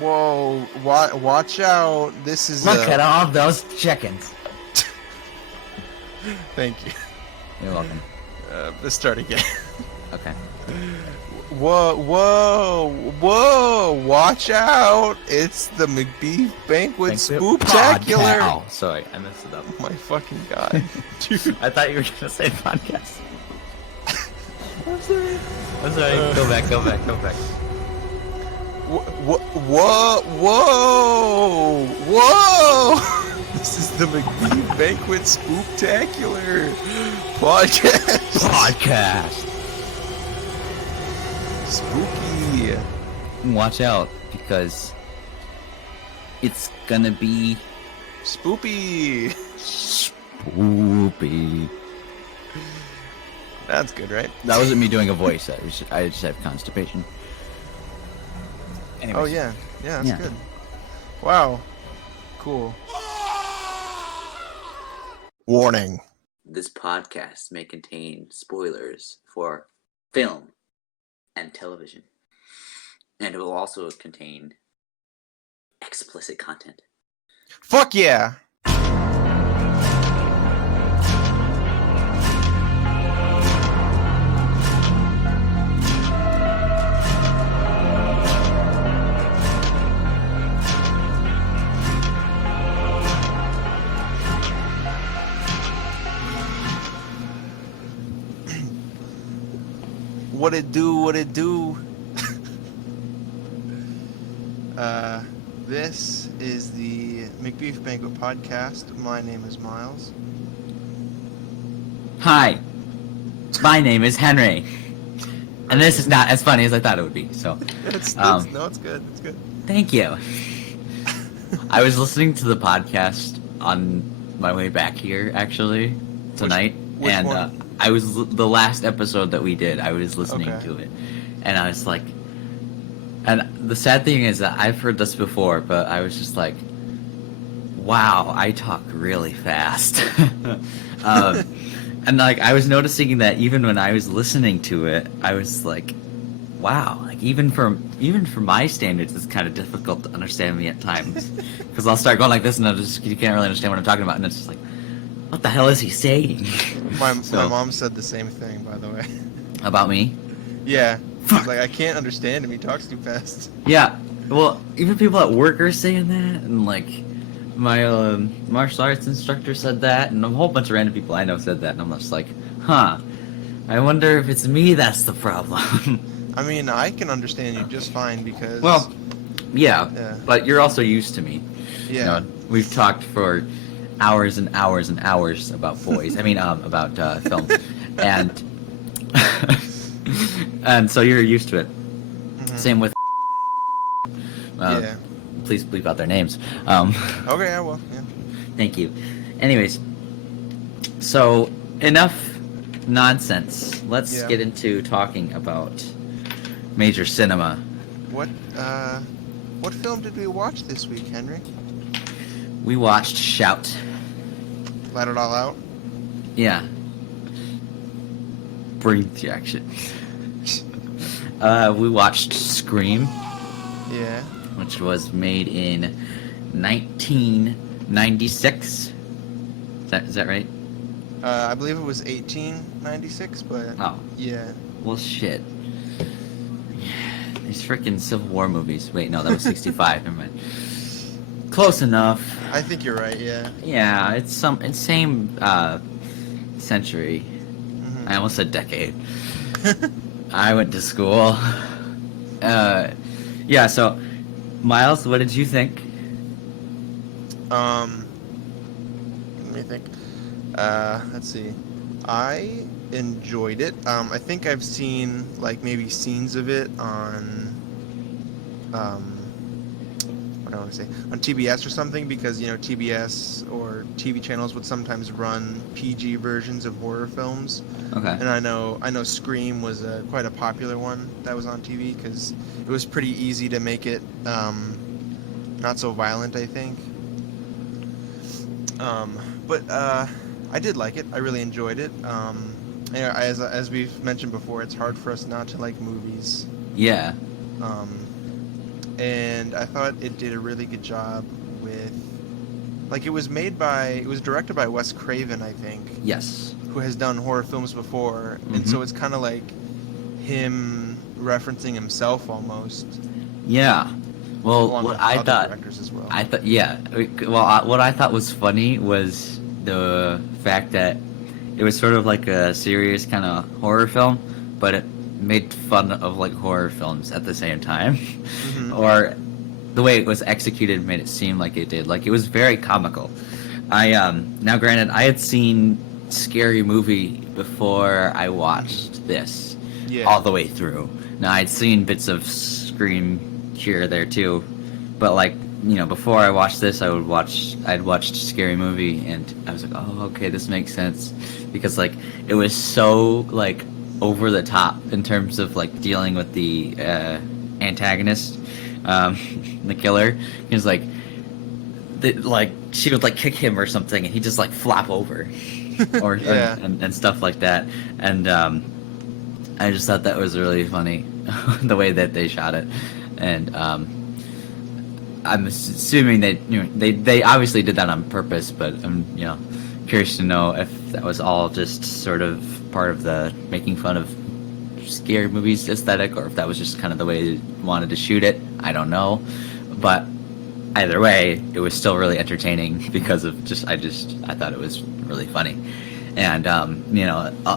Whoa! Watch out! This is Look at all those chickens. Thank you. You're welcome. Let's start again. Okay. Whoa! Watch out! It's the Macbeef-Banquet spooktacular. Oh, sorry, I messed it up. Oh my fucking god, dude! I thought you were gonna say podcast. I'm sorry. Go back. Whoa! This is the Macbeef-Banquet spooktacular podcast. Spooky. Watch out, because it's gonna be Spoopy. spoopy. That's good, right? That wasn't me doing a voice. I just have constipation. Anyways. Oh yeah, that's good. Wow, cool. Warning. This podcast may contain spoilers for film and television, and it will also contain explicit content. Fuck yeah. What it do? This is the Macbeef-Banquet podcast. My name is Miles. Hi, my name is Henri, and this is not as funny as I thought it would be. So, It's good. It's good. thank you. I was listening to the podcast on my way back here, actually, tonight, which and one? I was the last episode that we did. I was listening Okay. to it, and I was like, and the sad thing is that I've heard this before, but I was just like, wow, I talk really fast. And like I was noticing that even when I was listening to it, I was like, wow, like even for my standards, it's kind of difficult to understand me at times, because I'll start going like this, and you can't really understand what I'm talking about, and it's just like, what the hell is he saying? My mom said the same thing, by the way. About me? Yeah. Fuck. She's like, I can't understand him. He talks too fast. Yeah. Well, even people at work are saying that, and like my martial arts instructor said that, and a whole bunch of random people I know said that, and I'm just like, huh. I wonder if it's me that's the problem. I mean, I can understand you just fine because... Well, yeah, Yeah. but you're also used to me. yeah. You know, we've talked for hours and hours and hours about boys. I mean, about film, and and so you're used to it. Mhm. Same with. Yeah. Please bleep out their names. Okay, I will. Yeah. Thank you. Anyways, so enough nonsense. Let's Yeah. get into talking about major cinema. What film did we watch this week, Henry? We watched Shout. Let it all out. Yeah. Brain reaction. We watched Scream, Yeah. which was made in 1996. Is that right? I believe it was 1896, but Oh, yeah. well, shit. These freaking Civil War movies. Wait, no, that was 65. Never mind. Close enough. I think you're right. Yeah. Yeah, it's same century. Mhm. I almost said decade. I went to school. Yeah. So, Miles, what did you think? Let me think. Let's see. I enjoyed it. I think I've seen like maybe scenes of it on what do I want to say, on TBS or something, because TBS or TV channels would sometimes run PG versions of horror films, Okay. and I know Scream was quite a popular one that was on TV because it was pretty easy to make it not so violent, I think. But I did like it. I really enjoyed it. As we've mentioned before, it's hard for us not to like movies. Yeah. and I thought it did a really good job with, like, it was directed by Wes Craven, I think, Yes. who has done horror films before, and so Mhm. it's kind of like him referencing himself almost, Yeah. Well, along what with I other thought, directors as well. yeah. Well, what I thought was funny was the fact that it was sort of like a serious kind of horror film, but it made fun of like horror films at the same time, Hmm. or the way it was executed made it seem like it did. Like it was very comical. I now granted I had seen Scary Movie before I watched this Yeah. all the way through. Now I'd seen bits of Scream here there too, but like before I watched this, I'd watched Scary Movie and I was like, oh okay, this makes sense because like it was so like over the top in terms of like dealing with the antagonist, um, the killer. He was like she would like kick him or something, and he'd just like flop over, or Yeah. and stuff like that. And I just thought that was really funny, the way that they shot it. And I'm assuming that they obviously did that on purpose, but I'm curious to know if that was all just sort of part of the making fun of scary movies aesthetic, or if that was just kind of the way they wanted to shoot it. I don't know, but either way, it was still really entertaining because of I thought it was really funny, and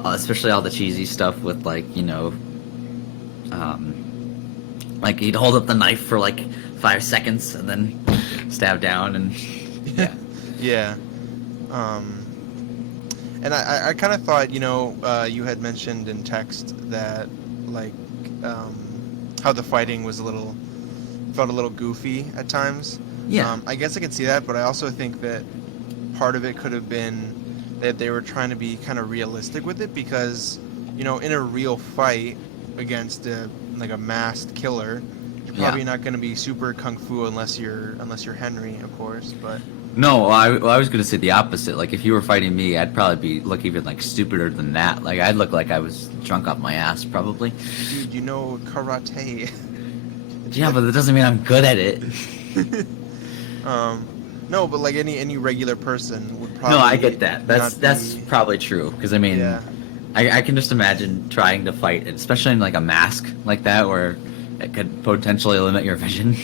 especially all the cheesy stuff with like he'd hold up the knife for like 5 seconds and then stab down, and yeah. Yeah. Um, and I kind of thought, you had mentioned in text that, like, how the fighting was felt a little goofy at times. Yeah. I guess I could see that, but I also think that part of it could have been that they were trying to be kind of realistic with it because, in a real fight against a masked killer, you're probably not going to be super kung fu unless you're Henry, of course, but No, I was gonna say the opposite. Like if you were fighting me, I'd probably look even like stupider than that. Like I'd look like I was drunk off my ass, probably. dude, karate. Yeah, but that doesn't mean I'm good at it. No, but like any regular person would probably. No, I get that. That's not be, probably true. Because I mean, yeah. I can just imagine trying to fight, especially in like a mask like that, where it could potentially limit your vision.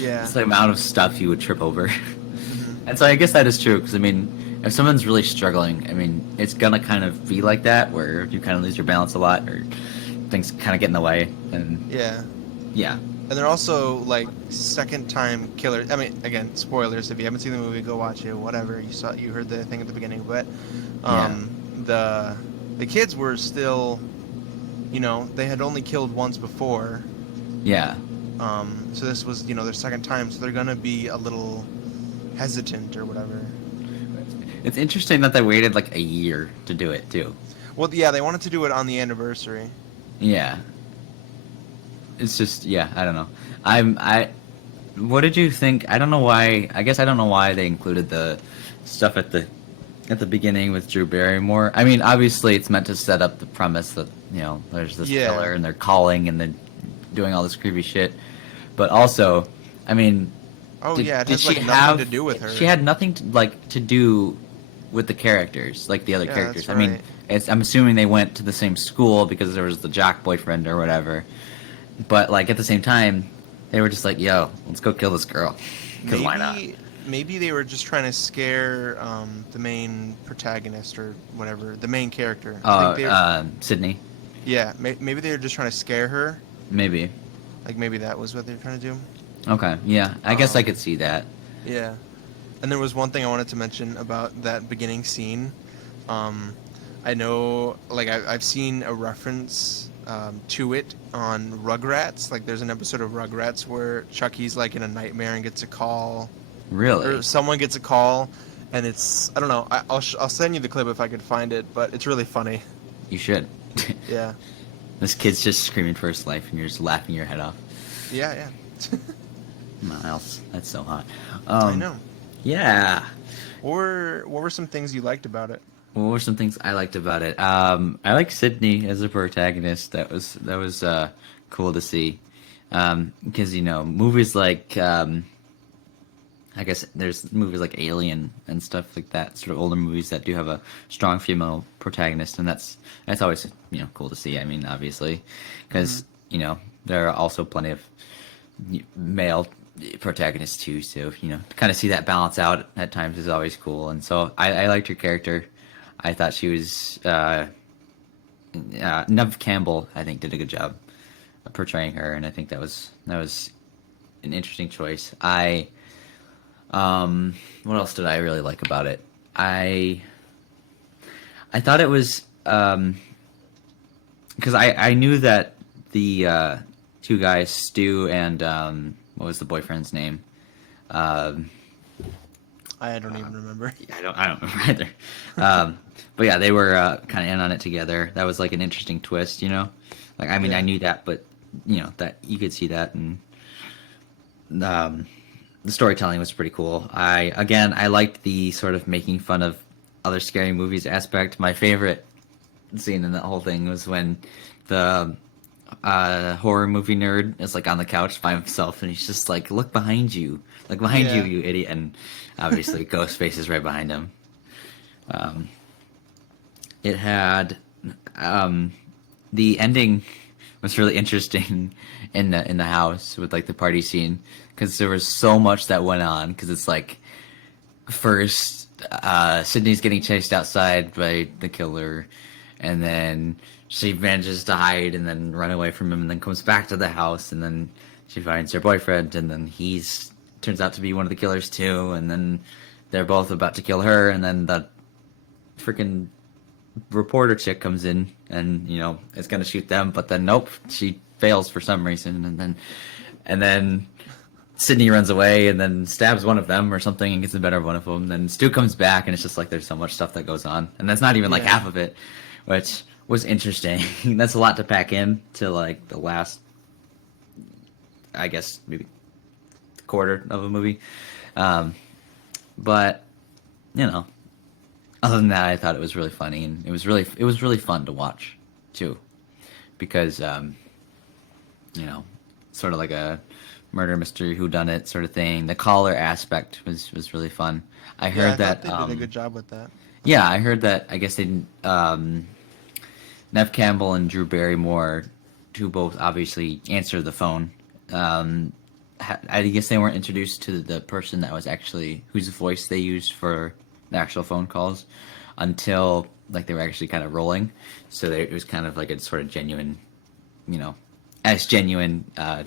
Yeah. It's the amount of stuff you would trip over. Mhm. And so I guess that is true. Because I mean, if someone's really struggling, I mean, it's gonna kind of be like that, where you kind of lose your balance a lot, or things kind of get in the way, and Yeah. yeah. And they're also like second time killers. I mean, again, spoilers. If you haven't seen the movie, go watch it. Whatever you heard the thing at the beginning, but the kids were still, they had only killed once before. Yeah. So this was their second time, so they're gonna be a little hesitant or whatever. It's interesting that they waited like a year to do it too. Well, yeah, they wanted to do it on the anniversary. Yeah. It's just I don't know. What did you think? I don't know why. I guess I don't know why they included the stuff at the beginning with Drew Barrymore. I mean, obviously it's meant to set up the premise that there's this Yeah. killer and they're calling and then doing all this creepy shit. But also, I mean, Oh yeah, it did has she like nothing have to do with her. She had nothing to do with the characters, like the other Yeah, characters. that's I mean, right. I'm assuming they went to the same school because there was the jock boyfriend or whatever. But like at the same time, they were just like, "Yo, let's go kill this girl." Because why not? Maybe they were just trying to scare the main protagonist or whatever, the main character. I think Sydney. yeah, maybe they were just trying to scare her. Maybe. Like maybe that was what they were trying to do. Okay. Yeah, I guess I could see that. Yeah. And there was one thing I wanted to mention about that beginning scene. I know, like, I've seen a reference to it on Rugrats. Like, there's an episode of Rugrats where Chucky's, like, in a nightmare and gets a call. Really? Or someone gets a call, and it's, I don't know, I'll send you the clip if I could find it, but it's really funny. You should. Yeah. This kid's just screaming for his life, and you're just laughing your head off. Yeah. Miles, that's so hot. I know. Yeah. What were some things you liked about it? What were some things I liked about it? I like Sydney as a protagonist. That was cool to see. Because movies like I guess there's movies like Alien and stuff like that, sort of older movies that do have a strong female protagonist, and that's always cool to see. I mean, obviously, because there are also plenty of male protagonists too, so to kind of see that balance out at times is always cool. And so I liked her character. I thought she was Nev Campbell, I think, did a good job of portraying her, and I think that was an interesting choice. What else did I really like about it? I thought it was because I knew that the two guys, Stu and what was the boyfriend's name? I don't even remember. I don't remember either. But yeah, they were kind of in on it together. That was like an interesting twist, Like, I mean, Yeah. I knew that, but that you could see that, and the storytelling was pretty cool. I liked the sort of making fun of other scary movies aspect. My favorite scene in that whole thing was when the horror movie nerd is like on the couch by himself, and he's just like, "Look behind you, like behind Yeah. you idiot!" And obviously, Ghostface is right behind him. It had the ending was really interesting in the house with like the party scene, because there was so much that went on. Because it's like first Sydney's getting chased outside by the killer, and then she manages to hide and then run away from him, and then comes back to the house, and then she finds her boyfriend, and then he's turns out to be one of the killers too, and then they're both about to kill her, and then the freaking reporter chick comes in and is gonna shoot them, but then nope, she fails for some reason, and then Sydney runs away and then stabs one of them or something and gets the better of one of them. Then Stu comes back, and it's just like there's so much stuff that goes on, and that's not even like Yeah. half of it, which was interesting. That's a lot to pack in to like the last, I guess, maybe quarter of a movie. But other than that, I thought it was really funny, and it was really fun to watch too, because sort of like a murder mystery whodunit sort of thing. The caller aspect was really fun. I heard I that thought they did a good job with that. yeah, I heard that. I guess they Nev Campbell and Drew Barrymore, who both obviously answer the phone. I guess they weren't introduced to the person that was actually whose voice they used for the actual phone calls until like they were actually kind of rolling. So it was kind of like a sort of genuine, as genuine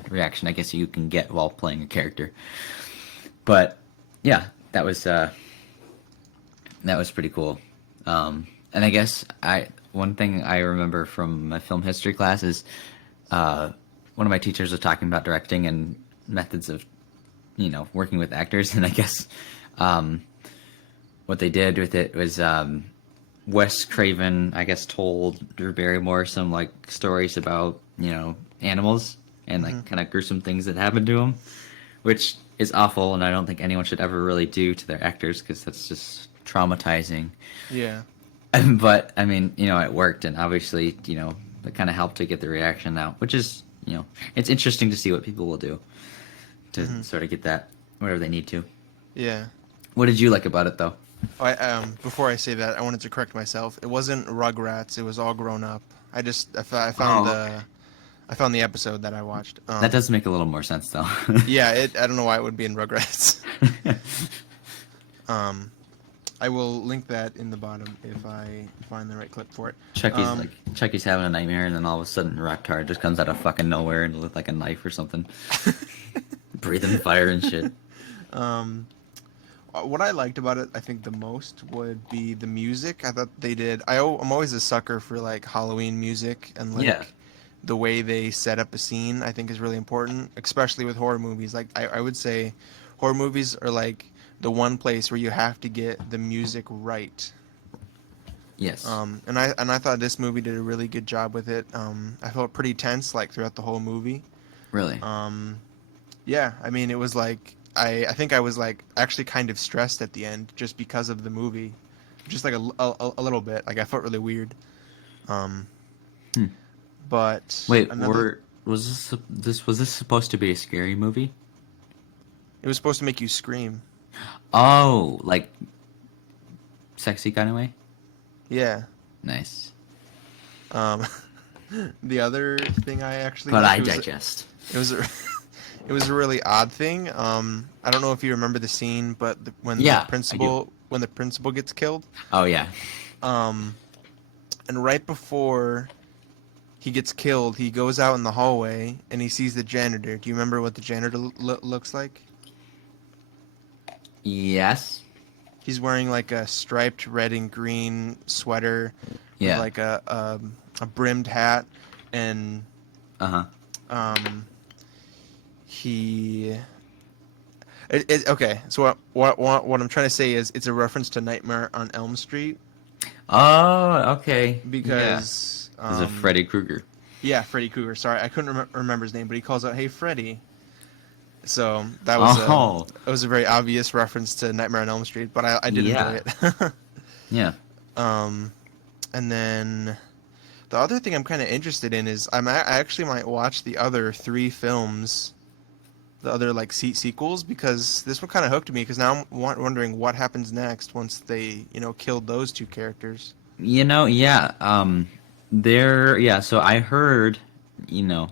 reaction I guess you can get while playing a character. But yeah, that was pretty cool. And I guess one thing I remember from my film history class is one of my teachers was talking about directing and methods of working with actors, and I guess what they did with it was Wes Craven, I guess, told Drew Barrymore some like stories about animals and like kind of gruesome things that happened to them, which is awful, and I don't think anyone should ever really do to their actors, because that's just traumatizing. Yeah. But I mean, it worked, and obviously, it kind of helped to get the reaction out, which is, it's interesting to see what people will do to sort of get that whatever they need to. Yeah. What did you like about it, though? Before I say that, I wanted to correct myself. It wasn't Rugrats. It was All Grown Up. I found the episode that I watched. That does make a little more sense, though. Yeah, I don't know why it would be in Rugrats. I will link that in the bottom if I find the right clip for it. Chucky's having a nightmare, and then all of a sudden, Rocktar just comes out of fucking nowhere and with like a knife or something, breathing fire and shit. What I liked about it, I think the most, would be the music. I thought they did. I'm always a sucker for like Halloween music, and like the way they set up a scene, I think is really important, especially with horror movies. Like I would say, horror movies are like the one place where you have to get the music right. Yes. And I thought this movie did a really good job with it. I felt pretty tense like throughout the whole movie. Really. Yeah, I mean, it was like I think I was like actually kind of stressed at the end just because of the movie, just like a little bit. Like I felt really weird. But Wait, another... was this supposed to be a scary movie? It was supposed to make you scream. Oh, like sexy kind of way. Yeah. Nice. Um, the other thing I actually But I liked, digest. it was a, it was a really odd thing. I don't know if you remember the scene, but Yeah, I do. when the principal gets killed, Oh yeah. um, and right before he gets killed, he goes out in the hallway and he sees the janitor. Do you remember what the janitor looks like? Yes. He's wearing like a striped red and green sweater with Yeah. like a brimmed hat, and Uh-huh. um, he. Okay, so what I'm trying to say is it's a reference to Nightmare on Elm Street Oh, okay. Yeah. because This is a Freddy Krueger. yeah, Freddy Krueger. Sorry, I couldn't remember his name, but he calls out, "Hey, Freddy." So Oh. that was a very obvious reference to Nightmare on Elm Street, but I did enjoy Yeah. it. Yeah. And then the other thing I'm kind of interested in is I actually might watch the other three films, the other like sequels, because this one kind of hooked me. Because now I'm wondering what happens next once they killed those two characters. Yeah. Yeah, so I heard,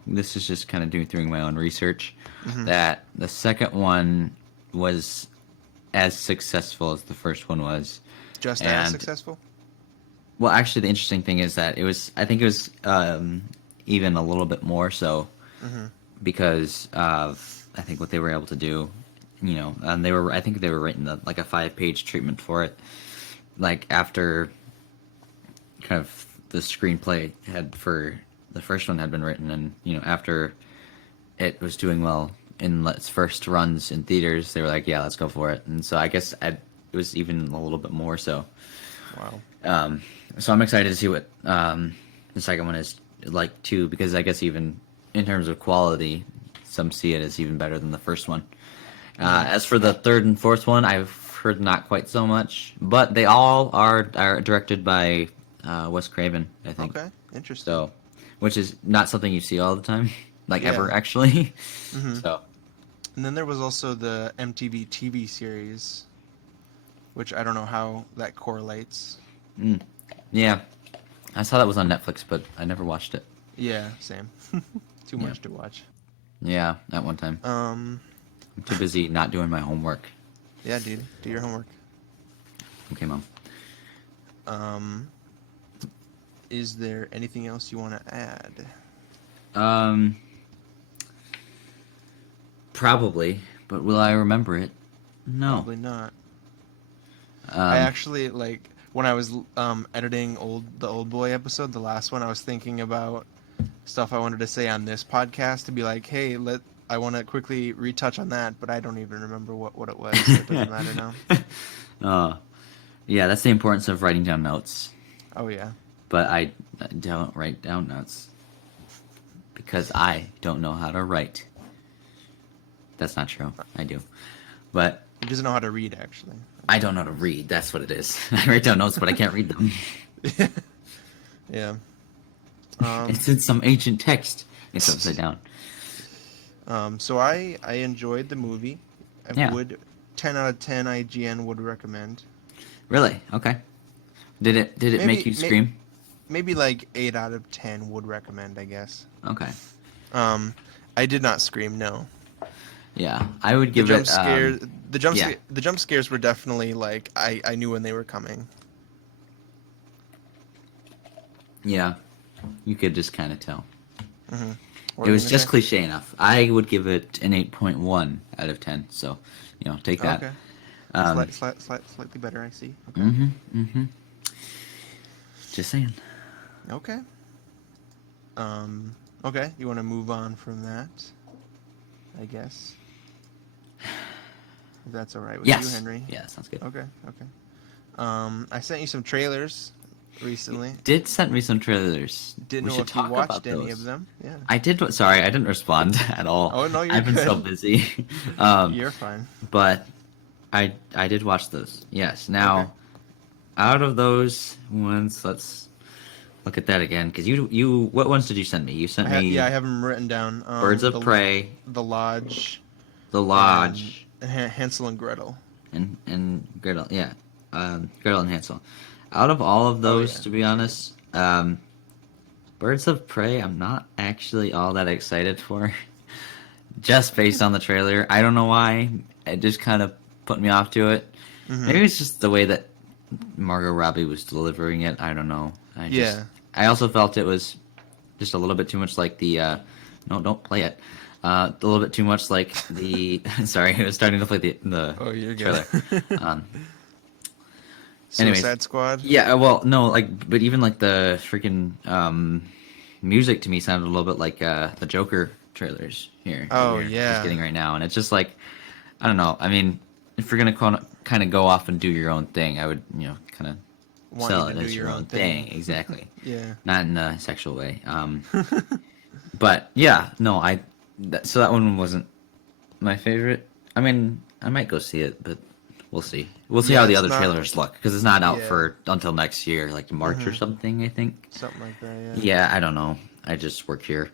this is just kind of doing my own research, Hmm. that the second one was as successful as the first one was. Just as And successful. well, actually, the interesting thing is that I think it was even a little bit more so Hmm. because of, I think, what they were able to do, and I think they were writing like a 5-page treatment for it, like after kind of the screenplay for the first one had been written, and after it was doing well in its first runs in theaters, they were like, yeah, let's go for it. And so I guess it was even a little bit more so. Wow. So I'm excited to see what the second one is like too, because I guess even in terms of quality, some see it as even better than the first one. As for the third and fourth one, I've heard not quite so much, but they all are directed by Wes Craven, I think. Okay. Interesting. So, which is not something you see all the time, like Yeah. ever actually. Hmm. So, And then there was also the MTV TV series, which I don't know how that correlates. yeah, I saw that was on Netflix, but I never watched it. Yeah, same. Too Yeah. much to watch. Yeah, at one time. Um, I'm too busy not doing my homework. yeah, dude, do your homework. Okay, Mom. Is there anything else you want to add? Probably, but will I remember it? No. Probably not. I Um, actually when I was editing the old boy episode, the last one. I was thinking about stuff I wanted to say on this podcast to be like, hey, I want to quickly retouch on that, but I don't even remember what it was. So it doesn't matter now. yeah, that's the importance of writing down notes. Oh yeah. But I don't write down notes because I don't know how to write. That's not true. I do. But He doesn't know how to read actually. I don't know how to read. That's what it is. I write down notes, but I can't read them. Yeah. It's in some ancient text. It's upside down. So I enjoyed the movie. I Yeah. would 10 out of 10 IGN would recommend. Really? Okay. Did it Maybe- make you scream? Maybe like 8 out of 10 would recommend, I guess. Okay. I did not scream, no. Yeah, I would give the it. The jump scares were definitely like I knew when they were coming. Yeah, you could just kind of tell. Mm-hmm. It was just cliche enough. I would give it an 8.1 out of 10. So, take that. Okay. Slightly better, I see. Okay. Mm-hmm. Just saying. Okay. Okay. You want to move on from that? I guess. If that's all right with you, Henry. Yeah, sounds good. Okay. I sent you some trailers recently. Did send me some trailers. Didn't We know should if you talk watched about any those. of them. Yeah. I did. Sorry, I didn't respond at all. Oh, no, you're I've been so good. busy. You're fine. But I did watch those. Yes. Now, Okay. out of those ones, let's look at that again because you what ones did you send me? You sent me I have them written down. Birds of Prey, The Lodge, The Lodge, and Hansel and Gretel. and Gretel. Yeah, Gretel and Hansel. Out of all of Oh, those, yeah, to be sure. honest, Birds of Prey, I'm not actually all that excited for. Just based on the trailer, I don't know why. It just kind of put me off to it. Mm-hmm. Maybe it's just the way that Margot Robbie was delivering it. I don't know. Yeah. I also felt it was just a little bit too much like the. No, don't play it. A little bit too much like the. Sorry, I was starting to play the Oh, you're trailer. good. Anyways. Suicide Squad. Yeah, well, no, like, but even like the freaking music to me sounded a little bit like the Joker trailers here. that Oh, we're yeah. just getting right now, and it's just like, I don't know. I mean, if you're gonna kind of go off and do your own thing, I would, kind of Want sell you it to do as your your own own thing. thing. Exactly. Yeah. Not in a sexual way. But yeah, no, so that one wasn't my favorite. I mean, I might go see it, but we'll see. We'll see Yeah, how the it's other not- trailers look because it's not out Yeah. for until next year, like March or something, I think. Something like that. Yeah. Yeah, I don't know. I just work here.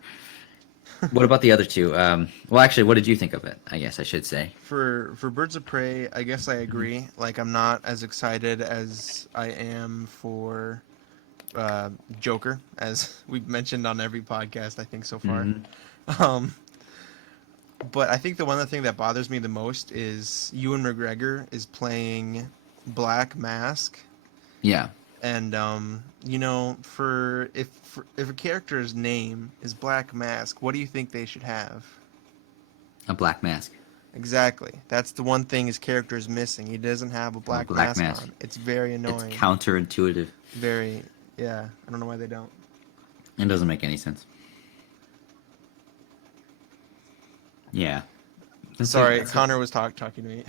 What about the other two? Well, actually, what did you think of it? I guess I should say. For Birds of Prey, I guess I agree. Like, I'm not as excited as I am for Joker, as we've mentioned on every podcast, I think, so far. Mhm. But I think the one thing that bothers me the most is Ewan McGregor is playing Black Mask, Yeah, and if a character's name is Black Mask, what do you think they should have? a black mask. Exactly. That's the one thing his character is missing. He doesn't have a black, black mask, mask. on. It's very annoying. It's counterintuitive. Very, yeah. I don't know why they don't. It doesn't make any sense. Yeah. Sorry, Connor was talking to me.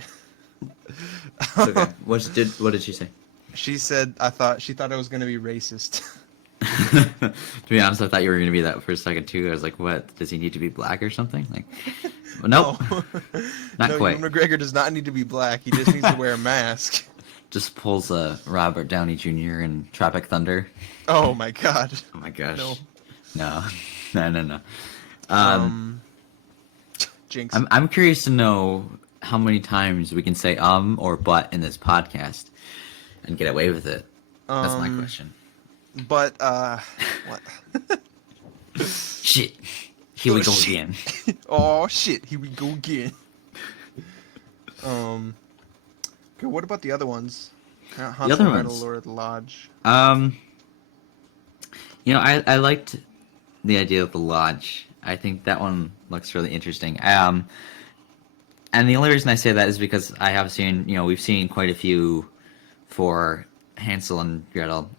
It's okay. What did she say? She said she thought I was gonna be racist. To be honest, I thought you were going to be that for a second too. I was like, "What? Does he need to be black or something?" Like, well, nope, not No, quite. Ewan McGregor does not need to be black. He just needs to wear a mask. Just pulls a Robert Downey Jr. in Tropic Thunder. Oh my god. Oh my gosh. No. No. Jinx. I'm curious to know how many times we can say or but in this podcast and get away with it. That's my question. But what? Shit. Here we go shit. again. Oh shit! Here we go again. Okay, what about the other ones? Hansel other and Gretel ones? or the Lodge? I liked the idea of the lodge. I think that one looks really interesting. And the only reason I say that is because I have seen, we've seen quite a few for Hansel and Gretel,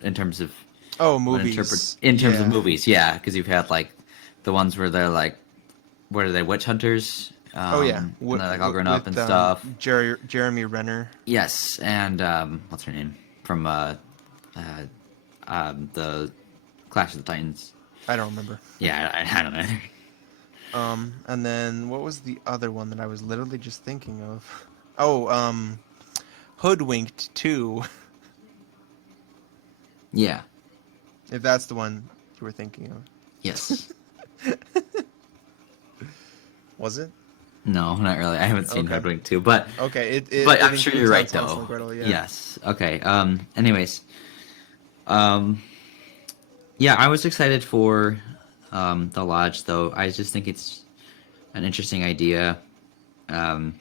in terms of Movies. in terms of Yeah. movies, yeah, because you've had like the ones where they're like, what are they, witch hunters? Oh yeah, and they're like all grown up and with, stuff. Jeremy Renner. Yes, and what's her name from the Clash of the Titans? I don't remember. Yeah, I don't know. And then what was the other one that I was literally just thinking of? Oh, Hoodwinked 2. Yeah. If that's the one you were thinking of. Yes. Was it? No, not really. I haven't seen Okay. Hoodwink 2, but Okay, but it I'm sure you're includes right Hansel though. and Gretel, yeah. Yes. Okay. Anyways. Yeah, I was excited for the lodge though. I just think it's an interesting idea. I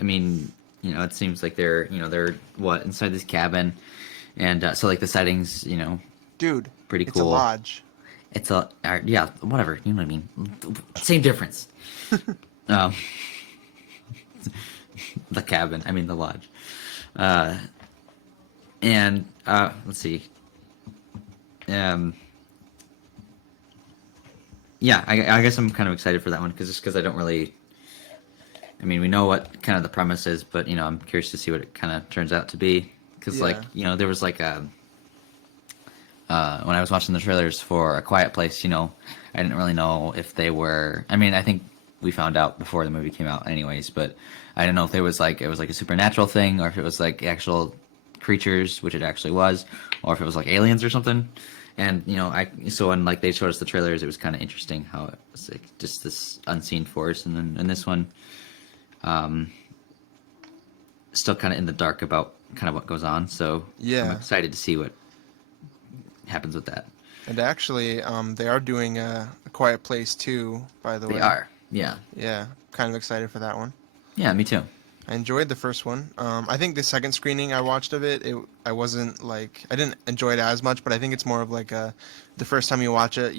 mean, it seems like they're inside this cabin, and so like the settings, Dude, pretty it's cool. a lodge. It's yeah, whatever. You know what I mean? Same difference. The cabin. I mean the lodge. And let's see. Yeah, I guess I'm kind of excited for that one because I don't really. I mean, we know what kind of the premise is, but I'm curious to see what it kind of turns out to be. Because Yeah. there was like a. When I was watching the trailers for A Quiet Place, I didn't really know if they were. I mean, I think we found out before the movie came out, anyways. But I didn't know if it was like a supernatural thing or if it was like actual creatures, which it actually was, or if it was like aliens or something. And so when like they showed us the trailers, it was kind of interesting how it was like just this unseen force, and then in this one, still kind of in the dark about kind of what goes on. So I'm Yeah. excited to see what happens with that. And actually, they are doing a Quiet Place too, by the way. They are, yeah, Yeah, kind of excited for that one. yeah, me too. I enjoyed the first one. I think the second screening I watched of it, I didn't enjoy it as much, but I think it's more of like the first time you watch it,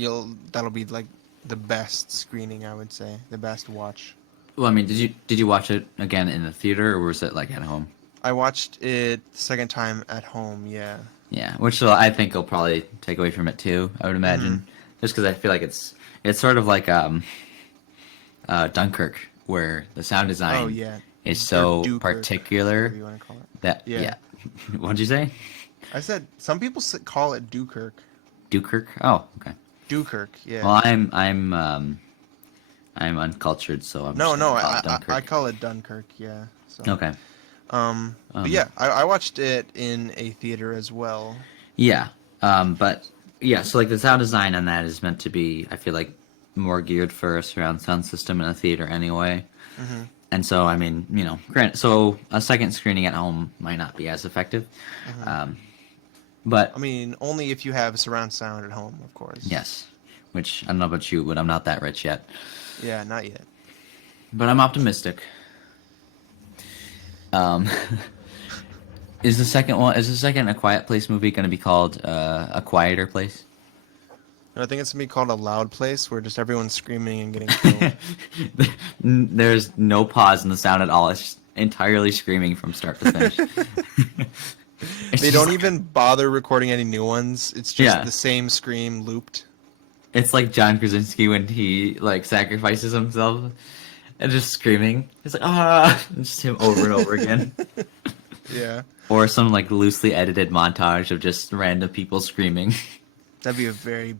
that'll be like the best screening, I would say, the best watch. Well, I mean, did you watch it again in the theater, or was it like at home? I watched it the second time at home, yeah. Yeah, which I think will probably take away from it too. I would imagine, just because I feel like it's sort of like Dunkirk, where the sound design Oh, yeah. is so Dukirk, particular whatever you want to call it. that Yeah. What'd you say? I said some people call it Dukirk. Dukirk? Oh, okay. Dukirk, yeah. Well, I'm uncultured, so I'm No, just no, gonna call it I Dunkirk. call it Dunkirk, yeah. So. Okay. But yeah, I watched it in a theater as well. Yeah. But yeah, so like the sound design on that is meant to be, I feel like, more geared for a surround sound system in a theater anyway. Mm-hmm. And so, I mean, so a second screening at home might not be as effective. But I mean, only if you have surround sound at home, of course. yes, which I don't know about you, but I'm not that rich yet. Yeah, not yet. But I'm optimistic. Is the second A Quiet Place movie going to be called A Quieter Place? I think it's gonna be called A Loud Place, where just everyone's screaming and getting killed. There's no pause in the sound at all. It's just entirely screaming from start to finish. They don't even bother recording any new ones. It's just Yeah. the same scream looped. It's like John Krasinski when he like sacrifices himself and just screaming. It's like and just him over and over again. Yeah, Or some like loosely edited montage of just random people screaming. that'd be a very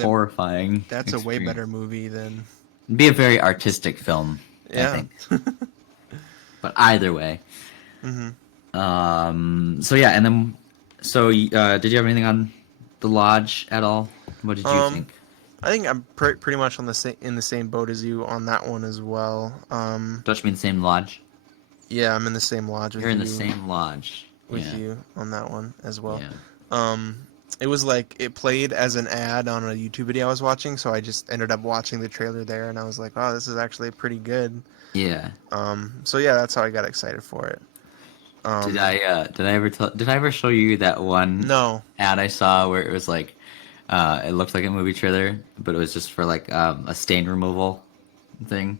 Horrifying. That's a way experience. better movie than. It'd be a very artistic film, I Yeah. think. But either way. So yeah, and then did you have anything on The Lodge at all? What did you think? I think I'm pretty much on in the same boat as you on that one as well. Don't you mean the same lodge? Yeah, I'm in the same lodge with You're you. in the same lodge. with Yeah. you on that one as well. Yeah. It was like it played as an ad on a YouTube video I was watching, so I just ended up watching the trailer there, and I was like, "Oh, this is actually pretty good." Yeah. So yeah, that's how I got excited for it. Did I ever show you that one No. ad I saw where it was like it looked like a movie trailer, but it was just for like a stain removal thing.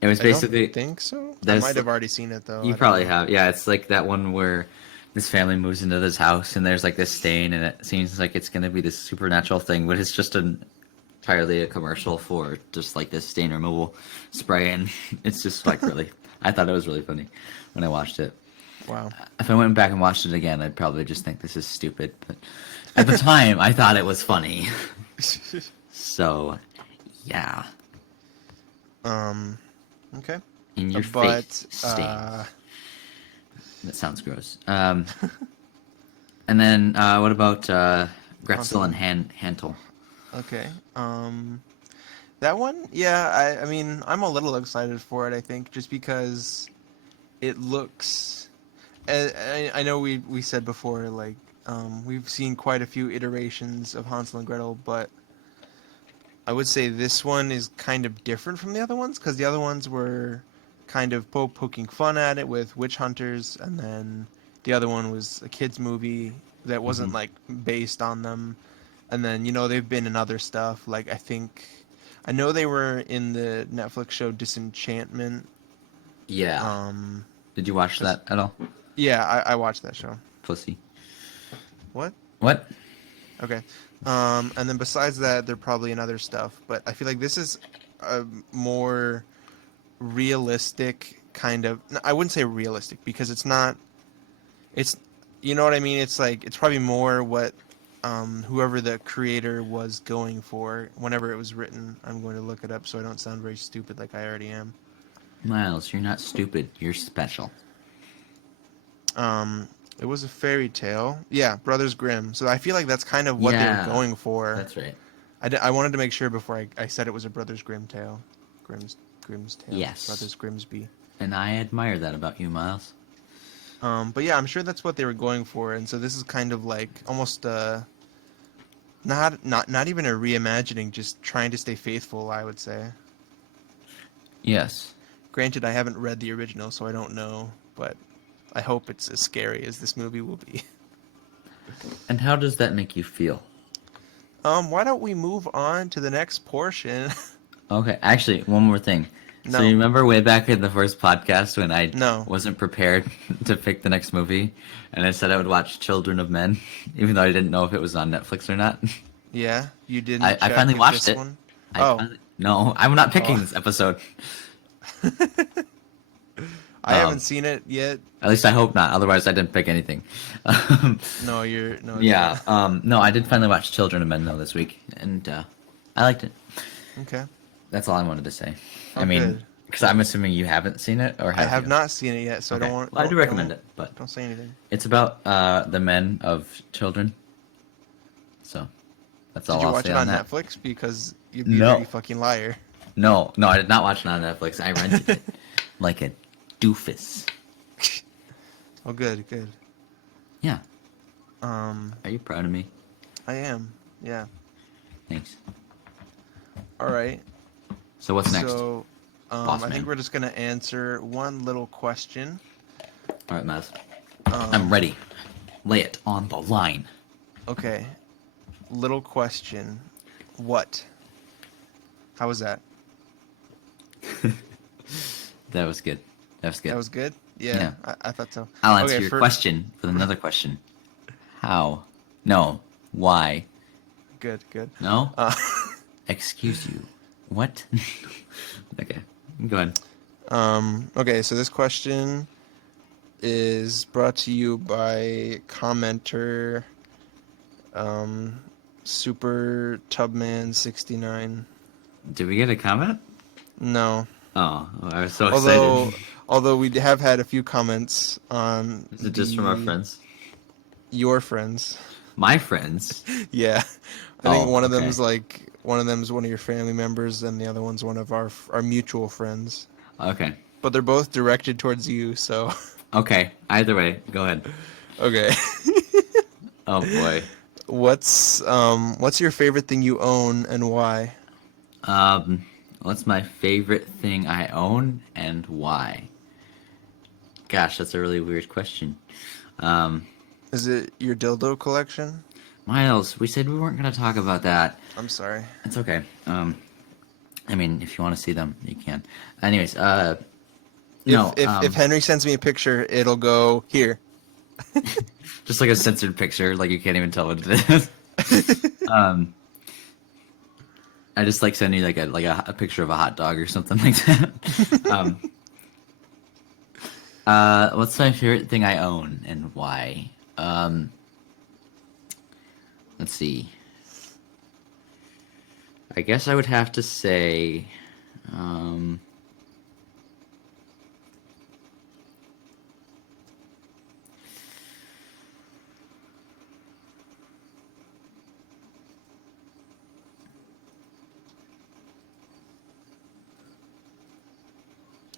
It was basically I don't think so. I There's- might have already seen it though. I You don't probably know. have. Yeah, it's like that one where this family moves into this house and there's like this stain and it seems like it's going to be this supernatural thing, but it's just entirely a commercial for just like this stain removal spray, and it's just like really I thought it was really funny when I watched it. Wow. If I went back and watched it again, I'd probably just think this is stupid, but at the time I thought it was funny. So, yeah. Okay. In your But face, stain. That sounds gross. And then what about Gretzel and Hantel? okay. That one, yeah. I mean, I'm a little excited for it. I think just because it looks. I know we said before, like we've seen quite a few iterations of Hansel and Gretel, but I would say this one is kind of different from the other ones because the other ones were kind of poking fun at it with witch hunters, and then the other one was a kids movie that wasn't like based on them, and then they've been in other stuff. Like I know they were in the Netflix show Disenchantment. Yeah. Did you watch that at all? Yeah, I watched that show. Pussy. What? What? Okay. And then besides that, they're probably in other stuff. But I feel like this is a more realistic kind of. I wouldn't say realistic because it's not. It's, you know what I mean. It's like it's probably more what whoever the creator was going for whenever it was written. I'm going to look it up so I don't sound very stupid like I already am. Miles, you're not stupid. You're special. It was a fairy tale. Yeah, Brothers Grimm. So I feel like that's kind of what they were Yeah, going for. that's right. I wanted to make sure before I said it was a Brothers Grimm tale. Grimm's tale. Yes. Brothers Grimsby. And I admire that about you, Miles. But yeah, I'm sure that's what they were going for, and so this is kind of like almost not even a reimagining, just trying to stay faithful, I would say. Yes. Granted, I haven't read the original, so I don't know, but I hope it's as scary as this movie will be. And how does that make you feel? Why don't we move on to the next portion? Okay, actually, one more thing. No. So you remember way back in the first podcast when I No. wasn't prepared to pick the next movie, and I said I would watch Children of Men, even though I didn't know if it was on Netflix or not? Yeah, you didn't. I check finally if watched this it. One? I no, I'm not picking Oh. this episode. I haven't seen it yet. At least I hope not. Otherwise, I didn't pick anything. No, you're no. it's Yeah. not. No, I did finally watch Children of Men though this week, and I liked it. Okay. That's all I wanted to say. Oh, I mean, good. because I'm assuming you haven't seen it, or I have you? not seen it yet, so Okay. I don't want. Well, I do recommend it, but Don't say anything. it's about the men of children. So that's all Did you I'll watch say it on that. Netflix? Because you'd be a No. pretty fucking liar. No, I did not watch it on Netflix. I rented it like a doofus. Oh, good, good. Yeah. Are you proud of me? I am. Yeah. Thanks. All right. So what's next? So, Boss I think man. we're just gonna answer one little question. All right, Maz. I'm ready. Lay it on the line. Okay. Little question. What? How was that? That was good. That was good. That was good? Yeah, Yeah. I thought so. I'll answer Okay, your question with another question. How? No. Why? Good, good. No? Uh, Excuse you. What? Okay. Go ahead. okay, so this question is brought to you by commenter Super Tubman69. Did we get a comment? No. Oh, I was so Although excited. although we have had a few comments on Is it just from our friends? Your friends. My friends? Yeah. I think Oh, one of okay. them's like one of them's one of your family members and the other one's one of our mutual friends. Okay. But they're both directed towards you, so Okay. Either way, go ahead. okay. Oh boy. What's your favorite thing you own and why? What's my favorite thing I own and why? Gosh, that's a really weird question. Is it your dildo collection? Miles, we said we weren't going to talk about that. I'm sorry. It's okay. I mean, if you want to see them, you can. Anyways, If Henry sends me a picture, it'll go here. just like a censored picture, like you can't even tell what it is. I just like sending like a picture of a hot dog or something like that. What's my favorite thing I own and why? Let's see. I guess I would have to say,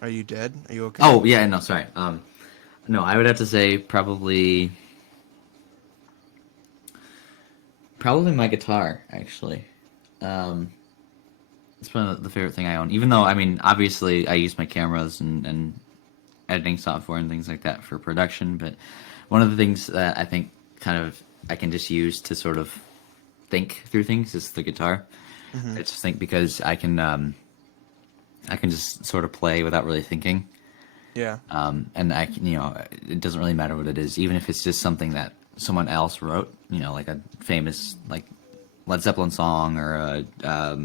Are you dead? Are you okay? oh yeah, no, sorry. No, I would have to say probably my guitar, actually. It's one of the favorite thing I own. Even though, I mean, obviously I use my cameras and editing software and things like that for production, but one of the things that I think kind of I can just use to sort of think through things is the guitar. I just think because I can just sort of play without really thinking. Yeah. And I can, it doesn't really matter what it is, even if it's just something that someone else wrote, like a famous, like, Led Zeppelin song or a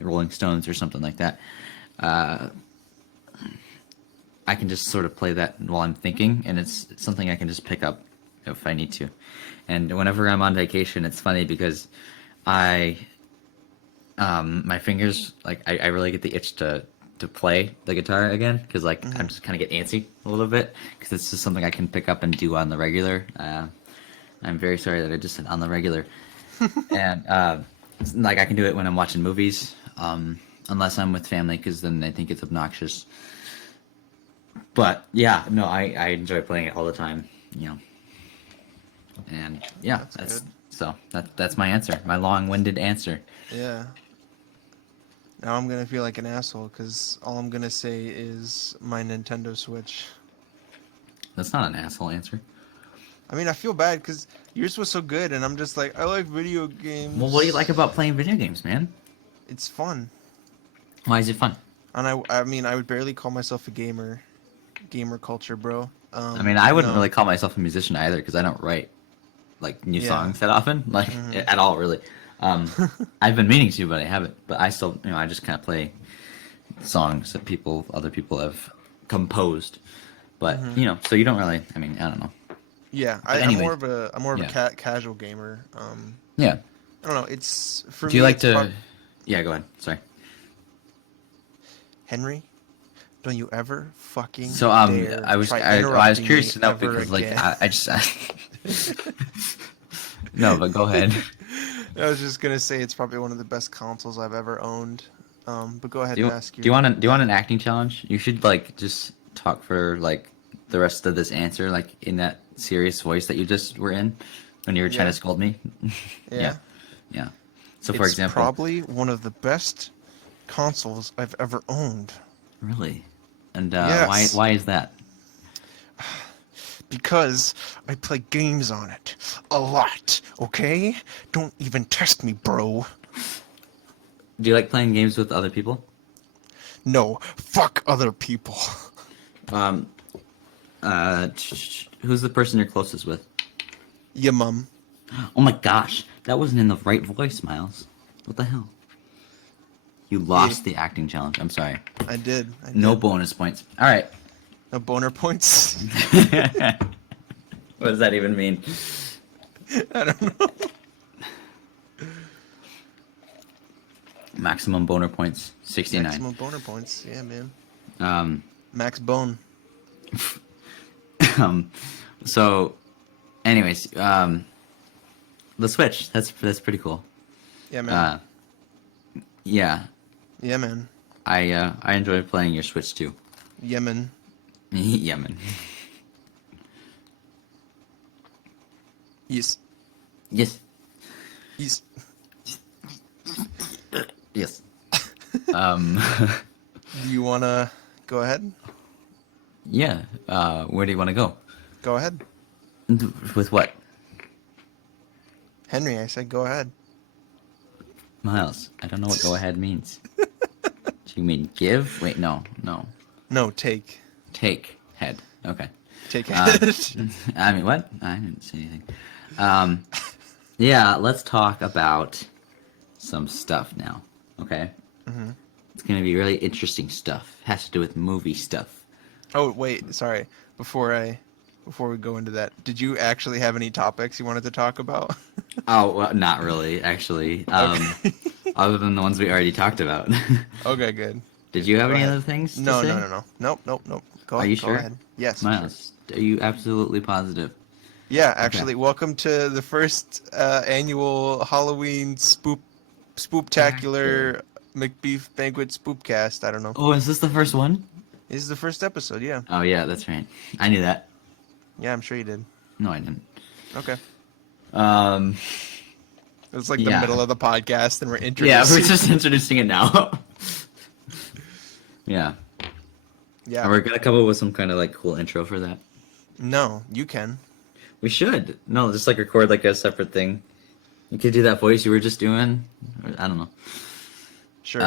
Rolling Stones or something like that. I can just sort of play that while I'm thinking, and it's something I can just pick up if I need to. And whenever I'm on vacation, it's funny because my fingers, like, I really get the itch to to play the guitar again because like Mm-hmm. I'm just kind of get antsy a little bit because it's just something I can pick up and do on the regular. I'm very sorry that I just said on the regular, and like I can do it when I'm watching movies, unless I'm with family because then they think it's obnoxious. But yeah, no, I enjoy playing it all the time, you know. And yeah, That's good. so that's my answer, my long-winded answer. Yeah. Now I'm gonna feel like an asshole because all I'm gonna say is my Nintendo Switch. That's not an asshole answer. I mean, I feel bad because yours was so good, and I'm just like, I like video games. Well, what do you like about playing video games, man? It's fun, Why is it fun? and I mean, I would barely call myself a gamer. Gamer culture, bro. I mean, I wouldn't no. really call myself a musician either because I don't write like new Yeah. songs that often, like Mhm. at all, really. I've been meaning to, but I haven't. But I still, I just kind of play songs that other people have composed. But so you don't really. I mean, I don't know. Yeah, But I'm anyways, more of a yeah. casual gamer. Yeah. I don't know. It's for Do me. you like it's to? Yeah, go ahead. Sorry. Henry, don't you ever fucking So dare I was try I was interrupting curious me to know ever because like again. I just no, but go ahead. I was just gonna say it's probably one of the best consoles I've ever owned. But go ahead Do and you ask do you your. want an acting challenge? You should like just talk for like the rest of this answer like in that serious voice that you just were in when you were trying Yeah. to scold me. Yeah. Yeah. So for It's example, probably one of the best consoles I've ever owned. really, and Yes. why is that? Because I play games on it. A lot, okay? Don't even test me, bro. Do you like playing games with other people? No, fuck other people. Um, who's the person you're closest with? Yeah, mum. Oh my gosh, that wasn't in the right voice, Miles. What the hell? You lost the acting challenge. I'm sorry. I did. No bonus points. All right. No boner points? What does that even mean? I don't know. Maximum boner points, 69. Maximum boner points. Yeah, man. Um, Max bone. um, so, anyways, the Switch. That's pretty cool. Yeah, man. Yeah, Yeah, man. I enjoy playing your Switch too. Yemen. Yemen. Yes. Yes. Yes. Yes. Um, Do you want to go ahead? yeah. Where do you want to go? Go ahead. With what? Henry, I said go ahead. Miles, I don't know what go ahead means. Do you mean give? Wait, no. No, take. Take head. Okay. Take Uh, it. I mean, what? I didn't say anything. Yeah, let's talk about some stuff now. Okay? Mm-hmm. It's gonna be really interesting stuff. Has to do with movie stuff. Oh, wait. Sorry. Before we go into that, did you actually have any topics you wanted to talk about? Oh, well, not really, actually. Okay. Other than the ones we already talked about. Okay, good. Did you have Go any ahead. other things to No, say? no. Nope. Go Are you go sure? ahead. Yes. Miles, are you absolutely positive? Yeah, actually, welcome to the first annual Halloween spooptacular Macbeef-Banquet spoopcast. I don't know. Oh, is this the first one? This is the first episode, yeah. Oh, yeah, that's right. I knew that. Yeah, I'm sure you did. No, I didn't. Okay. Um, It's like Yeah. the middle of the podcast and we're yeah, introducing. we're just introducing it now. Yeah. Yeah. And we're gonna come up with some kind of like cool intro for that. No, you can. We should. No, just like record like a separate thing. You could do that voice you were just doing. I don't know. Sure.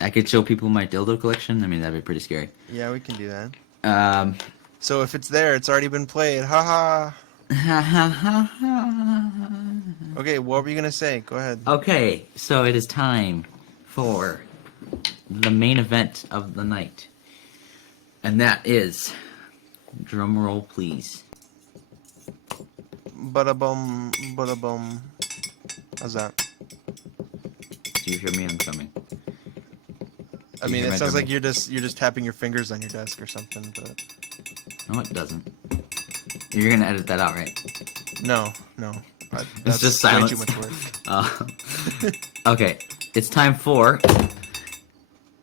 I could show people my dildo collection. I mean, that'd be pretty scary. Yeah, we can do that. Um, So if it's there, it's already been played. Haha. Okay, what were you gonna say? Go ahead. Okay, so it is time for the main event of the night. And that is, drum roll please. Bada bum, bada bum. How's that? Do you hear me? I'm coming. I mean, it sounds like you're just tapping your fingers on your desk or something, but No, it doesn't. You're gonna edit that out, right? no. It's That's just way silence. too much work. Okay, it's time for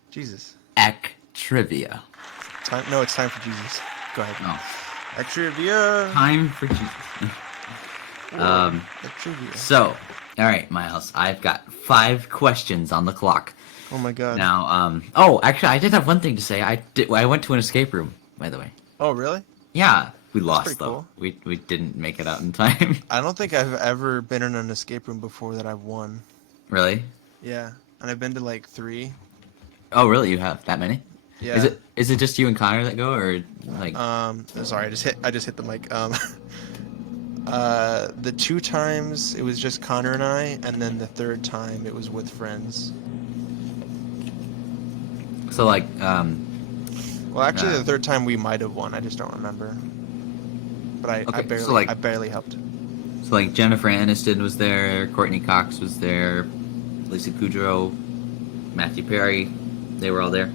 Jesus. Ek Trivia. It's time for Jesus. Go ahead. No, Trivia. time for Jesus. Trivia. So, all right, Miles, I've got 5 questions on the clock. Oh my God. Now, actually, I did have one thing to say. I went to an escape room, by the way. Oh really? Yeah, we lost pretty though. cool. We didn't make it out in time. I don't think I've ever been in an escape room before that I've won. Really? Yeah, and I've been to like 3. Oh, really? You have that many? Yeah. Is it just you and Connor that go, or like? Sorry, I just hit the mic. The 2 times it was just Connor and I, and then the 3rd time it was with friends. So like, Well, actually, the 3rd time we might have won. I just don't remember. But I barely helped. So like Jennifer Aniston was there, Courtney Cox was there, Lisa Kudrow, Matthew Perry, they were all there.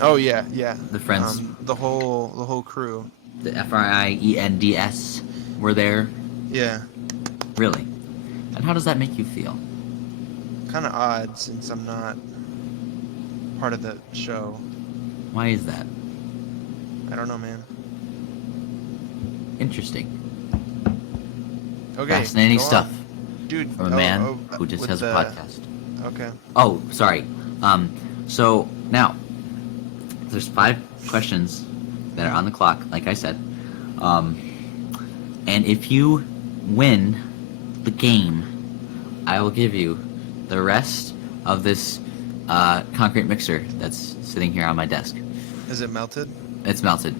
Oh yeah. The friends, the whole crew. the Friends were there. Yeah. Really? And how does that make you feel? Kind of odd since I'm not part of the show. Why is that? I don't know, man. Interesting. Okay. Fascinating go on. stuff Dude. from a man who just with has a podcast. Okay. Oh, sorry. So now there's 5 questions that are on the clock, like I said. And if you win the game, I will give you the rest of this concrete mixer that's sitting here on my desk. Is it melted? It's melted.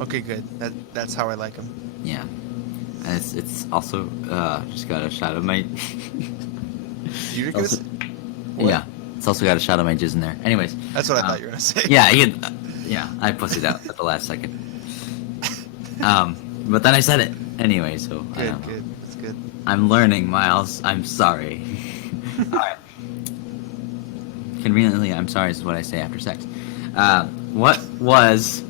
Okay, good. That's how I like them. Yeah. And it's also just got a shot of my. You drink Also- this? What? Yeah. It's also got a shot of my jizz in there. Anyways. That's what I thought you were gonna say. Yeah, I pussied out at the last second. But then I said it anyway, so I don't know. Good. That's good. I'm learning, Miles. I'm sorry. Alright. Conveniently, I'm sorry is what I say after sex. What was...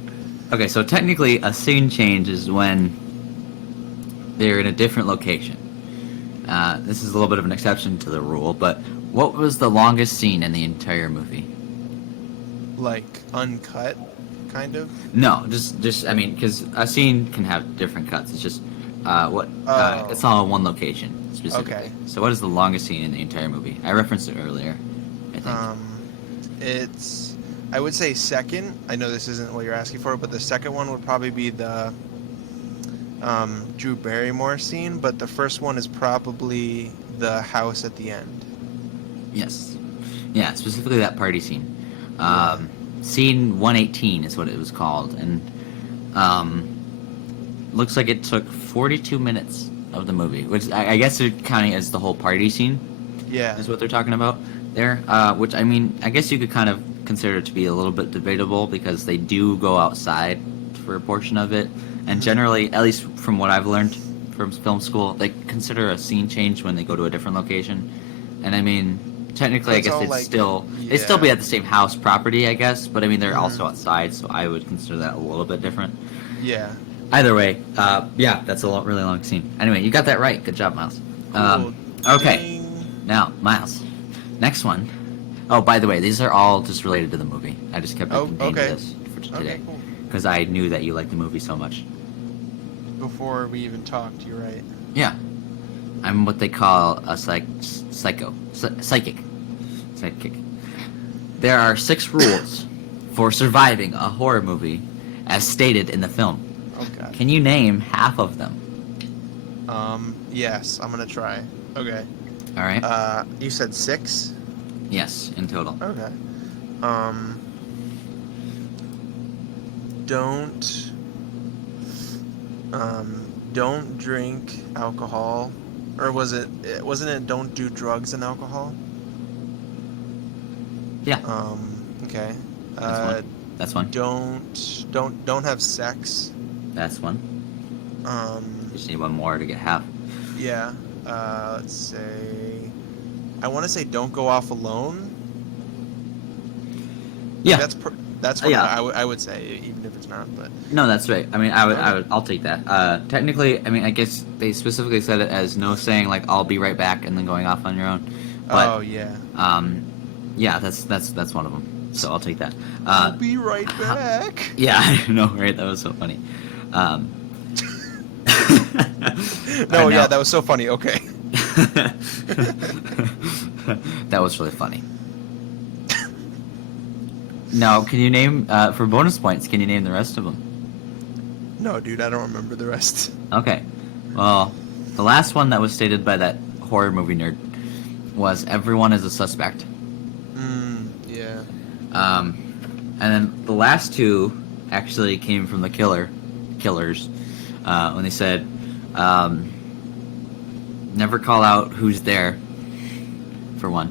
Okay, so technically a scene change is when they're in a different location. This is a little bit of an exception to the rule, but what was the longest scene in the entire movie? Like uncut, kind of. No, just I mean, because a scene can have different cuts. It's just it's all in one location specifically. Okay. So what is the longest scene in the entire movie? I referenced it earlier, I think. It's, I would say second. I know this isn't what you're asking for, but the second one would probably be the Drew Barrymore scene, but the first one is probably the house at the end. Yes. Yeah, specifically that party scene. Scene 118 is what it was called, and looks like it took 42 minutes of the movie, which I guess they're counting as the whole party scene. Yeah. Is what they're talking about there. Which, I mean, I guess you could kind of consider it to be a little bit debatable because they do go outside for a portion of it, and generally, at least from what I've learned from film school, they consider a scene change when they go to a different location. And I mean, technically, I guess they'd still be at the same house property, I guess, but I mean, they're also outside, so I would consider that a little bit different. Yeah. Either way, yeah, that's a really long scene. Anyway, you got that right. Good job, Miles. Cool. Okay, Ding. now, Miles, next one. Oh, by the way, these are all just related to the movie. I just kept it contained to this for today. Okay, cool. Because I knew that you liked the movie so much. Before we even talked, you're right. Yeah. I'm what they call a psychic. There are 6 rules for surviving a horror movie as stated in the film. Oh god. Can you name half of them? Yes, I'm gonna try. Okay. All right. You said 6? Yes, in total. Okay. Don't drink alcohol, or wasn't it don't do drugs and alcohol? Yeah. Okay. That's one. Don't have sex. That's one. Just need one more to get half. Yeah. Let's say, I want to say don't go off alone. Yeah. That's what Yeah. I would say, even if it's not. But No, that's right. I mean, I'll take that. Technically, I mean, I guess they specifically said it as no saying like "I'll be right back" and then going off on your own. But, oh yeah, yeah, that's one of them. So I'll take that. I'll be right back. Yeah, I know, right? That was so funny. No, Now- yeah, that was so funny. Okay. That was really funny. Now, can you name for bonus points? Can you name the rest of them? No, dude, I don't remember the rest. Okay. Well, the last one that was stated by that horror movie nerd was "Everyone is a suspect." Yeah. And then the last two actually came from the killers, when they said, "Never call out who's there," for one.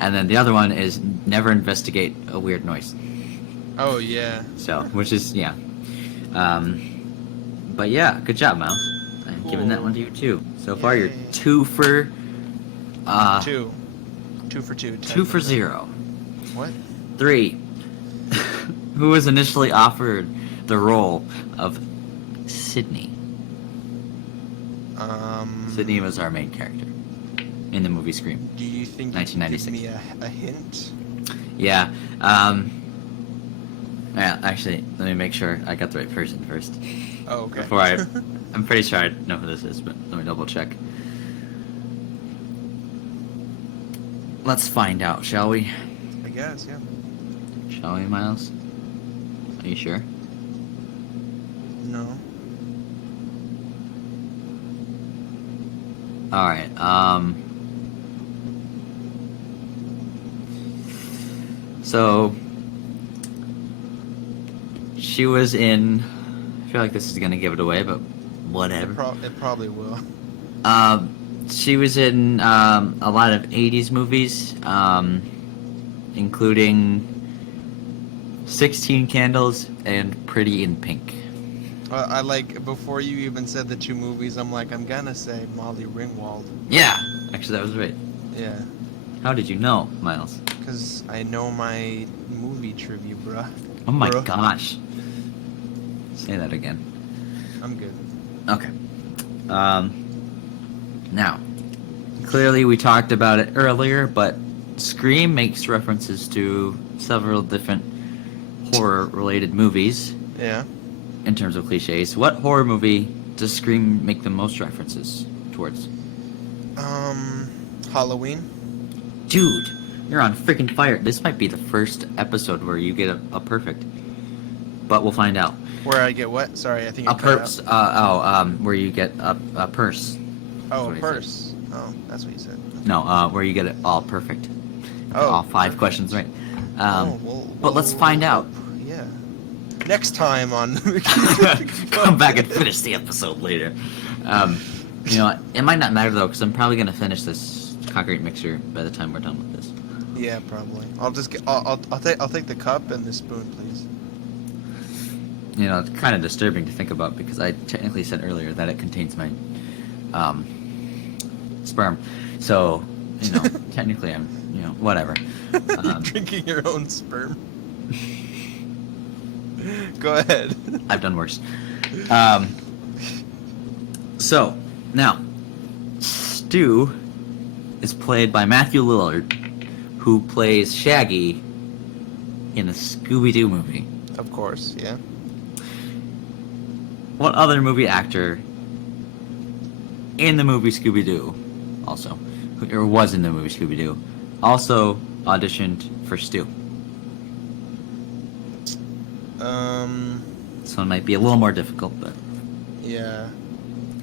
And then the other one is "Never investigate a weird noise." Oh yeah. So, which is, yeah. But yeah, good job, Miles. I'm giving that one to you too. So far, you're Yay. 2 for 2 for 2. 2 for 0. What? 3. Who was initially offered the role of Sydney? Sydney was our main character in the movie Scream. Do you think you can 1996. give me a hint? Yeah. Yeah. Actually, let me make sure I got the right person first. Oh, okay. Before I'm pretty sure I know who this is, but let me double check. Let's find out, shall we? I guess, yeah. Shall we, Miles? Are you sure? No. All right. So she was in. I feel like this is gonna give it away, but whatever. It probably will. She was in a lot of '80s movies, including 16 Candles and Pretty in Pink. I like, before you even said the two movies, I'm gonna say Molly Ringwald. Yeah, actually, that was right. Yeah. How did you know, Miles? Because I know my movie trivia, bruh. Oh my Bruh. gosh. Say that again. I'm good. Okay. Now, clearly we talked about it earlier, but Scream makes references to several different horror-related movies Yeah. in terms of cliches. What horror movie does Scream make the most references towards? Halloween. Dude, you're on freaking fire. This might be the first episode where you get a perfect. But we'll find out. Where I get what? Sorry, I think A it cut purse. out. Where you get a purse. Oh, That's a what he purse. Oh, that's what you said. No, where you get it all perfect. Oh, all 5 perfect. questions right. But let's find out. Yeah. Next time on. Come back and finish the episode later. You know what? It might not matter though, because I'm probably gonna finish this concrete mixer by the time we're done with this. Yeah, probably. I'll just get. I'll take the cup and the spoon, please. You know, it's kind of disturbing to think about because I technically said earlier that it contains my sperm. So, you know, technically I'm, you know, whatever. You're drinking your own sperm. Go ahead. I've done worse. So, now, Stu is played by Matthew Lillard, who plays Shaggy in the Scooby-Doo movie. Of course, yeah. What other movie actor in the movie Scooby-Doo, also, or was in the movie Scooby-Doo, also auditioned for Stu? This one might be a little more difficult, but Yeah.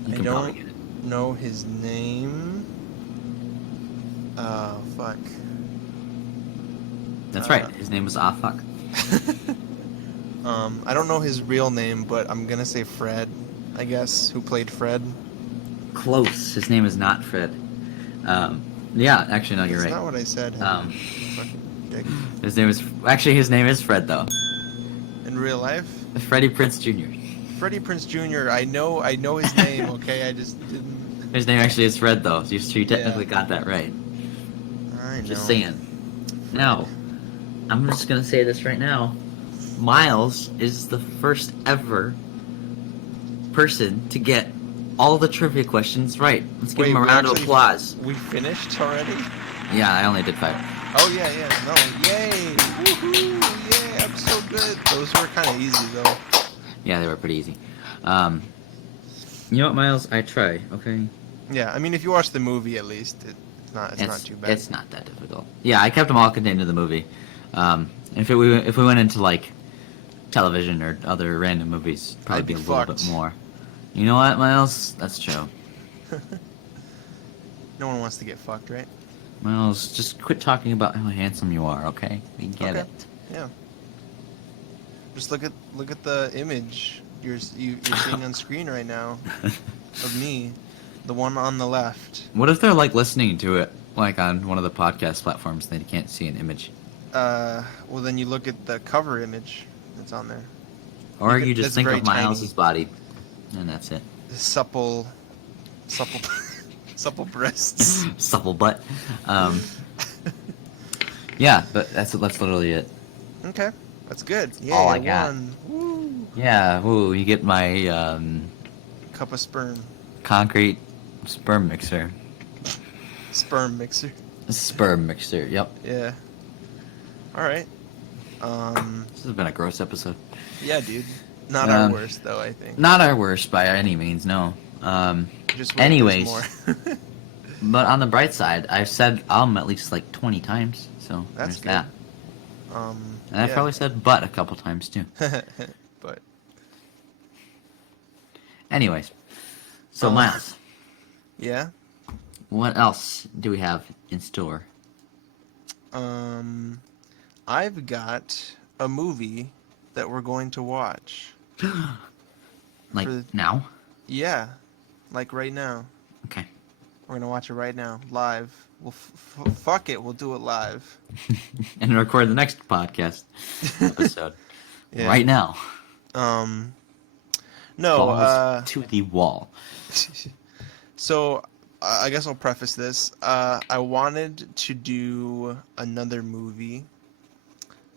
you I can probably get it. don't know his name. Oh, fuck. That's right. His name was Fuck. I don't know his real name, but I'm gonna say Fred, I guess, who played Fred. Close. His name is not Fred. Yeah, actually, no, you're That's right. not what I said. Fucking dick. His name is his name is Fred though. In real life? Freddie Prinze Jr. Freddie Prinze Jr. I know his name, okay? I just didn't. His name actually is Fred though, so you technically Yeah. got that right. I know. Just saying. Now, I'm just gonna say this right now. Miles is the first ever person to get all the trivia questions right. Let's give him a we round of actually applause. we finished already. Yeah, I only did 5. Oh yeah, no, yay, woohoo, yeah, I'm so good. Those were kind of easy though. Yeah, they were pretty easy. You know what, Miles? I try. Okay. Yeah, I mean, if you watch the movie at least, it's not too bad. It's not that difficult. Yeah, I kept them all contained in the movie. If we went into like television or other random movies, it'd probably I'd be be a little bit fucked. more. You know what, Miles? That's true. No one wants to get fucked, right? Miles, just quit talking about how handsome you are, okay? We get Okay. it. Yeah. Just look at the image you're seeing on screen right now of me, the one on the left. What if they're like listening to it like on one of the podcast platforms and they can't see an image? Well then you look at the cover image that's on there. Or You you, could- just it's think very of Miles's tiny. body, and that's it. Supple, supple breasts. Supple butt. Yeah, but that's literally it. Okay, that's good. Yeah, all I you got. won. Woo! Yeah, woo, you get my Cup of sperm. concrete sperm mixer. Sperm mixer. Sperm mixer, yep. Yeah. All right. This has been a gross episode. Yeah, dude. Not our worst though, I think. Not our worst by any means, no. Just wait, there's anyways, more. but on the bright side, I've said at least like 20 times, so That's there's good. that. And I've yeah. probably said but a couple times too. But Anyways, so Miles, yeah. what else do we have in store? I've got a movie that we're going to watch. Like For- now? Yeah, like right now. Okay. We're gonna watch it right now, live. Well, fuck it, we'll do it live. And record the next podcast episode Yeah. right now. No. Balls to the wall. So I guess I'll preface this. I wanted to do another movie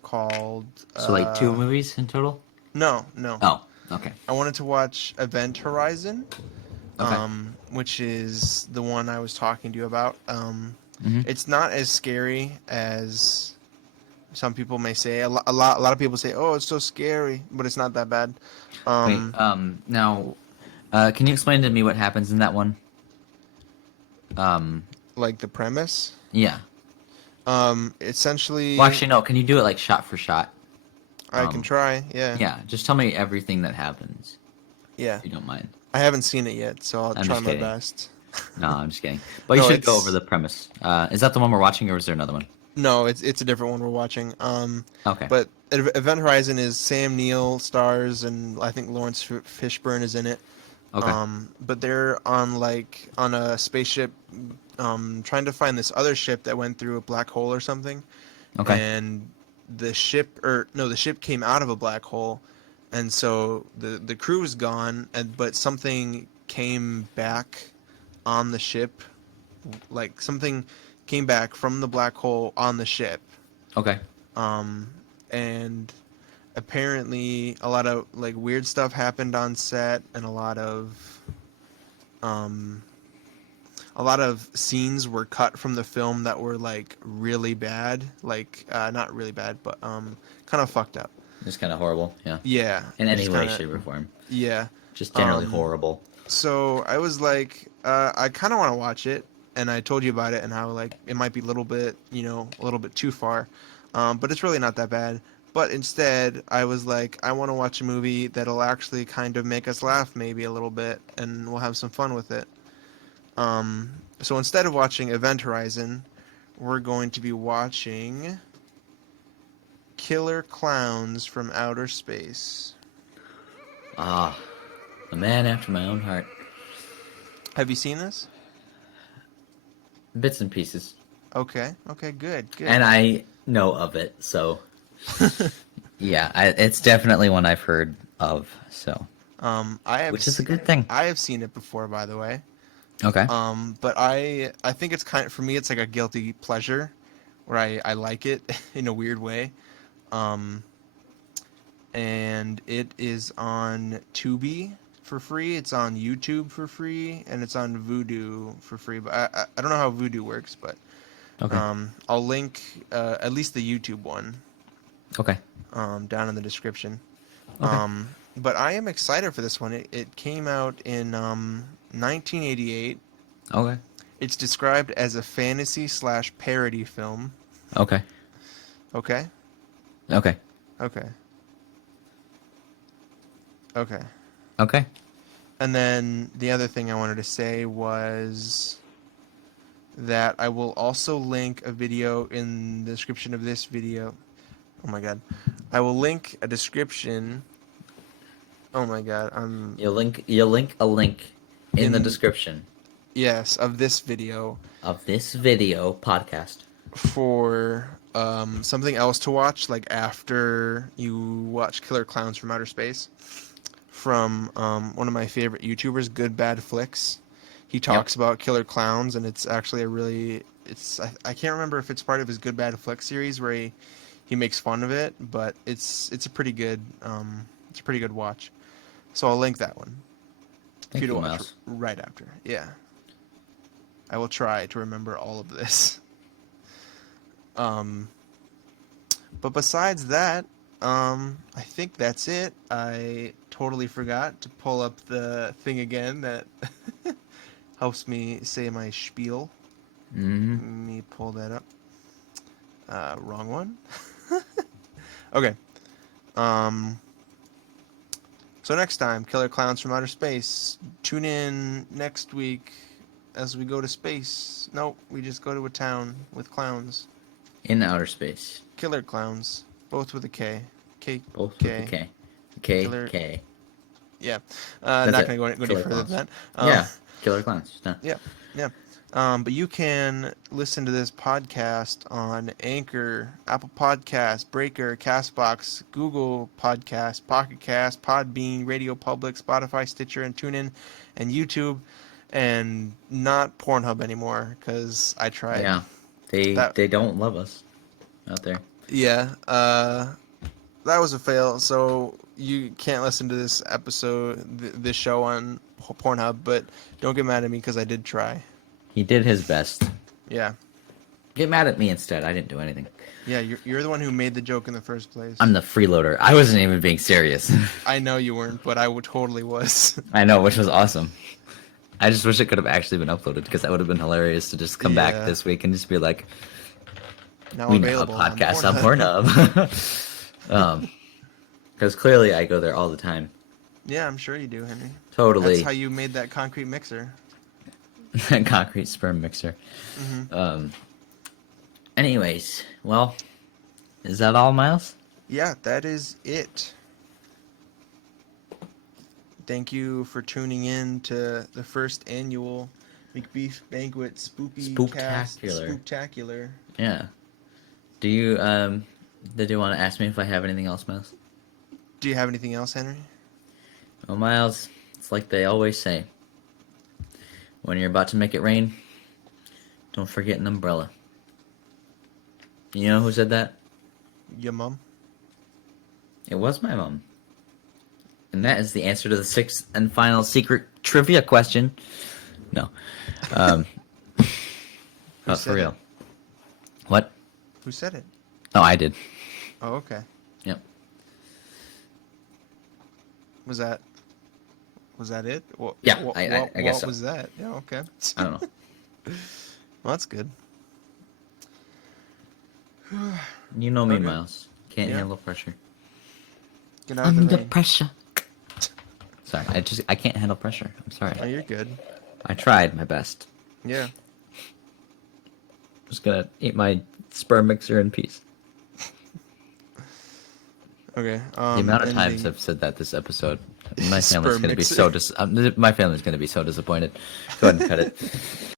called. So like 2 movies in total? No. Oh, okay. I wanted to watch Event Horizon, Okay. which is the one I was talking to you about. Mhm. It's not as scary as some people may say. A lot of people say, "Oh, it's so scary," but it's not that bad. Wait, now, can you explain to me what happens in that one? Like the premise. Yeah. Essentially. Well, actually, no. Can you do it like shot for shot? I can try. Yeah. Yeah. Just tell me everything that happens, Yeah. if you don't mind. I haven't seen it yet, so I'll I'm try just my kidding. best. No, I'm just kidding. But you No, should go it's- over the premise. Is that the one we're watching, or is there another one? No, it's a different one we're watching. Okay. But Event Horizon is Sam Neill stars, and I think Lawrence Fishburne is in it. Okay. But they're on a spaceship, trying to find this other ship that went through a black hole or something. Okay. And the ship came out of a black hole, and so the crew is gone, but something came back on the ship, like something came back from the black hole on the ship. Okay. And apparently a lot of like weird stuff happened on set, and a lot of scenes were cut from the film that were like really bad, like not really bad, but kind of fucked up. It's kind of horrible. Yeah. Yeah. In any just way, kinda- shape, or form. Yeah. Just generally Um, horrible. So I was like, I kind of want to watch it, and I told you about it and how like it might be a little bit too far, but it's really not that bad. But instead, I was like, I want to watch a movie that'll actually kind of make us laugh maybe a little bit, and we'll have some fun with it. So instead of watching Event Horizon, we're going to be watching Killer Clowns from Outer Space. Ah, a man after my own heart. Have you seen this? Bits and pieces. Okay, good. And I know of it, so yeah, it's definitely one I've heard of. So, which is a good thing. I have seen it before, by the way. Okay. But I think it's for me, it's like a guilty pleasure, where I like it in a weird way. And it is on Tubi for free. It's on YouTube for free, and it's on Vudu for free. But I don't know how Vudu works, but Okay. I'll link at least the YouTube one Okay. down in the description. Okay. But I am excited for this one. It came out in 1988. Okay. It's described as a fantasy / parody film. Okay. Okay? Okay. Okay. Okay. Okay. And then the other thing I wanted to say was that I will also link a video in the description of this video. Oh my god. I will link a description. Oh my god. You'll link a link in the description Yes, of this video of this video podcast. for something else to watch, like after you watch Killer Clowns from Outer Space, from one of my favorite YouTubers, Good Bad Flicks. He talks about Killer Clowns, and it's actually a really I can't remember if it's part of his Good Bad Flicks series where he makes fun of it, but it's a pretty good watch. So I'll link that one for you to watch Miles. right after. Yeah. I will try to remember all of this. But besides that, I think that's it. I totally forgot to pull up the thing again that helps me say my spiel. Mm-hmm. Let me pull that up. Wrong one. Okay. So next time, Killer Clowns from Outer Space. Tune in next week as we go to space. Nope, we just go to a town with clowns. In outer space. Killer Clowns. Both with a K. K. Both K. with a K. K. Killer- K. Yeah. That's Not it. going to go any Killer further Clowns. than that. Yeah. Killer Clowns. No. Yeah. But you can listen to this podcast on Anchor, Apple Podcasts, Breaker, Castbox, Google Podcasts, Pocket Cast, Podbean, Radio Public, Spotify, Stitcher, and TuneIn, and YouTube, and not Pornhub anymore because I tried. Yeah. They don't love us out there. Yeah. That was a fail. So you can't listen to this episode, this show on Pornhub. But don't get mad at me because I did try. He did his best. Yeah. Get mad at me instead. I didn't do anything. Yeah, you're the one who made the joke in the first place. I'm the freeloader. I wasn't even being serious. I know you weren't, but I totally was. I know, which was awesome. I just wish it could have actually been uploaded because that would have been hilarious to just come back this week and just be like, Now we know a available podcast on Pornhub. Because clearly I go there all the time. Yeah, I'm sure you do, Henry. Totally. That's how you made that concrete mixer. Concrete sperm mixer. Mm-hmm. Anyways, well, is that all, Miles? Yeah, that is it. Thank you for tuning in to the first annual Macbeef-Banquet Spooktacular. Yeah. Do you did you want to ask me if I have anything else, Miles? Do you have anything else, Henry? Well, Miles, it's like they always say. When you're about to make it rain, don't forget an umbrella. You know who said that? Your mom? It was my mom. And that is the answer to the sixth and final secret trivia question. No. Oh, for said real. it? What? Who said it? Oh, I did. Oh, okay. Yep. Was that it? What, Yeah, what, I guess what so. was that? Yeah, okay. I don't know. Well, that's good. You know me, Okay. Miles. Can't Yeah. handle pressure. Get out of the Under rain. pressure. Sorry, I can't handle pressure. I'm sorry. Oh, you're good. I tried my best. Yeah. Just gonna eat my sperm mixer in peace. Okay. The amount of times ending- I've said that this episode, my family's Sperm gonna be mixer. so my family's gonna be so disappointed. Go ahead and cut it.